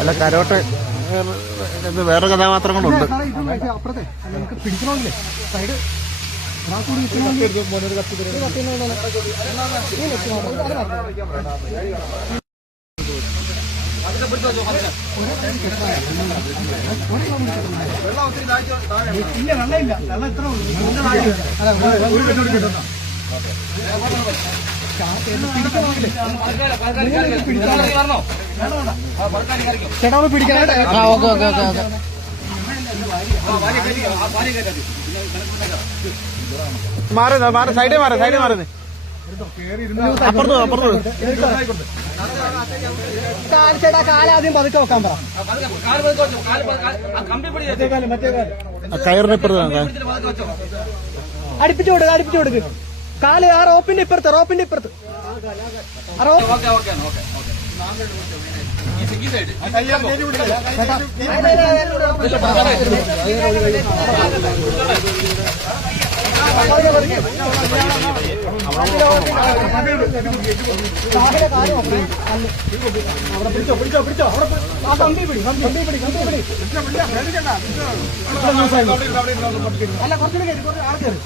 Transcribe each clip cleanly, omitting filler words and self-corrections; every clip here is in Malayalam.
അല്ല കരോട്ടെ വേറെ കഥാപാത്രങ്ങളുണ്ട്. പിടിക്കണമെങ്കിലേ സൈഡ് ഇല്ല വെള്ളമില്ല, വെള്ളം ഇത്ര ചേട്ടാ ഒന്ന് പിടിക്കാനായിട്ട്. Okay okay okay okay. മാറി മാറി സൈഡിൽ മാറി സൈഡിൽ മാറി അപ്പുറത്ത് അപ്പുറത്ത്. ചേട്ടാ കാലാദ്യം പതുക്കെ വെക്കാൻ പറ. കയറിന് ഇപ്പുറത്ത് അടുപ്പിച്ചു കൊടുക്കുക, അടുപ്പിച്ചു കൊടുക്കുക. കാല് ആ റോപ്പിന്റെ ഇപ്പുറത്ത്, റോപ്പിന്റെ ഇപ്പുറത്ത്. അവിടെ പിടിച്ചോ പിടിച്ചോ പിടിച്ചോ. ആ കമ്പി പിടി, കമ്പി പിടി, കമ്പി പിടി. അല്ല കുറച്ചുകൂടി കയറി, കുറച്ച് ആൾ കയറി.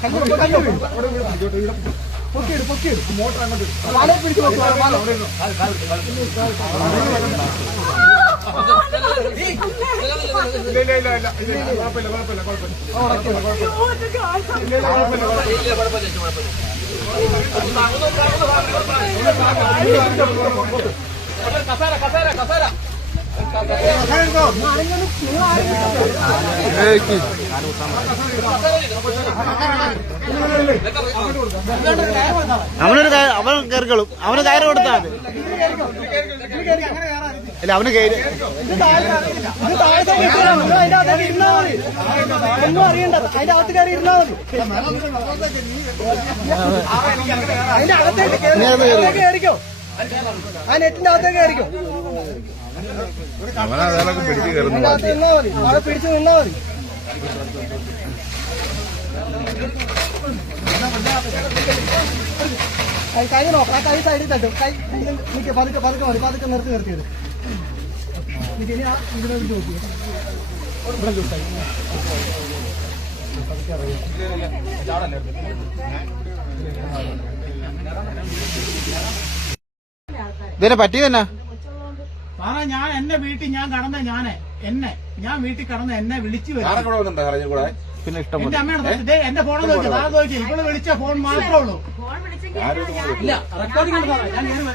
പൊക്കിയിട് പൊക്കിയിട്. മോട്ടർ അങ്ങോട്ട് കാലെ പിടിച്ചു നോക്കുക. അവൻ കയറിക്കോളും. അവന് കയറി കൊടുത്താൽ മതി. അല്ല അവന് കയറി ഒന്നും അറിയണ്ട. അതിന്റെ അകത്ത് കയറി ഇരുന്നാ മതി. അതിന്റെ അകത്തേക്ക് കയറിക്കോ. ആ നെറ്റിന്റെ അകത്തേക്ക് കയറിക്കോ. നിന്നാ മതി, അവിടെ പിടിച്ചു നിന്നാ മതി. കൈ നോക്കാം, ആ കൈ സൈഡിൽ തട്ടും. കൈ നിൽക്കുക, പതുക്കെ പതുക്കെ മതി. പതുക്കെ നിർത്തിയത് ഇനി ആ ഇവിടെ നോക്കി ഇവിടെ ചൂട്ടായി. ഇതിനെ പറ്റിയതെന്നാ? കാരണം ഞാൻ എന്റെ വീട്ടിൽ ഞാൻ കടന്ന ഞാൻ വീട്ടിൽ കടന്ന എന്നെ വിളിച്ചു വരും. പിന്നെ ഇഷ്ടം എന്റെ അമ്മയുടെ എന്റെ ഫോണിൽ നോക്കി ഇവിടെ വിളിച്ച ഫോൺ മാത്രമേ ഉള്ളൂ. ഇല്ല റെക്കോർഡിംഗ്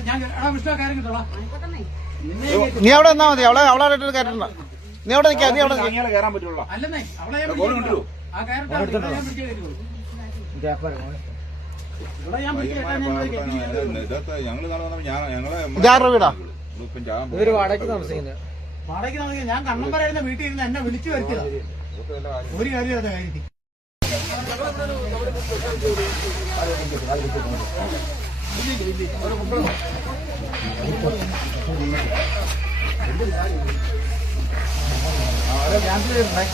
ഞാൻ വിഷ്ണു കാര്യം കിട്ടോളാം. നീ അവിടെ നിന്നാ മതി. അവളായിട്ട് കയറ്റണ്ട. നീ അവിടെ നിൽക്കാ. നീ അവിടെ കയറാൻ പറ്റുള്ളൂ. അല്ലെന്നേ അവളെ ആ കയറിട്ട് ഞാൻ പിടിച്ചു കയറ്റുള്ളൂ. ഇവിടെ ഞാൻ ഇതാരുടെ വീടാ? ഇതൊരു വാടകയ്ക്ക് താമസിക്കുന്നത്. വാടകയ്ക്ക് താമസിക്കുന്നത്. ഞാൻ കണ്ണമ്പരായിരുന്ന വീട്ടിൽ ഇരുന്ന് എന്നെ വിളിച്ചു വരുത്തിയതാ. ഒരു കാര്യം അതെ കാര്യത്തിൽ ക്യാൻസൽ ചെയ്തിട്ടുണ്ടായി.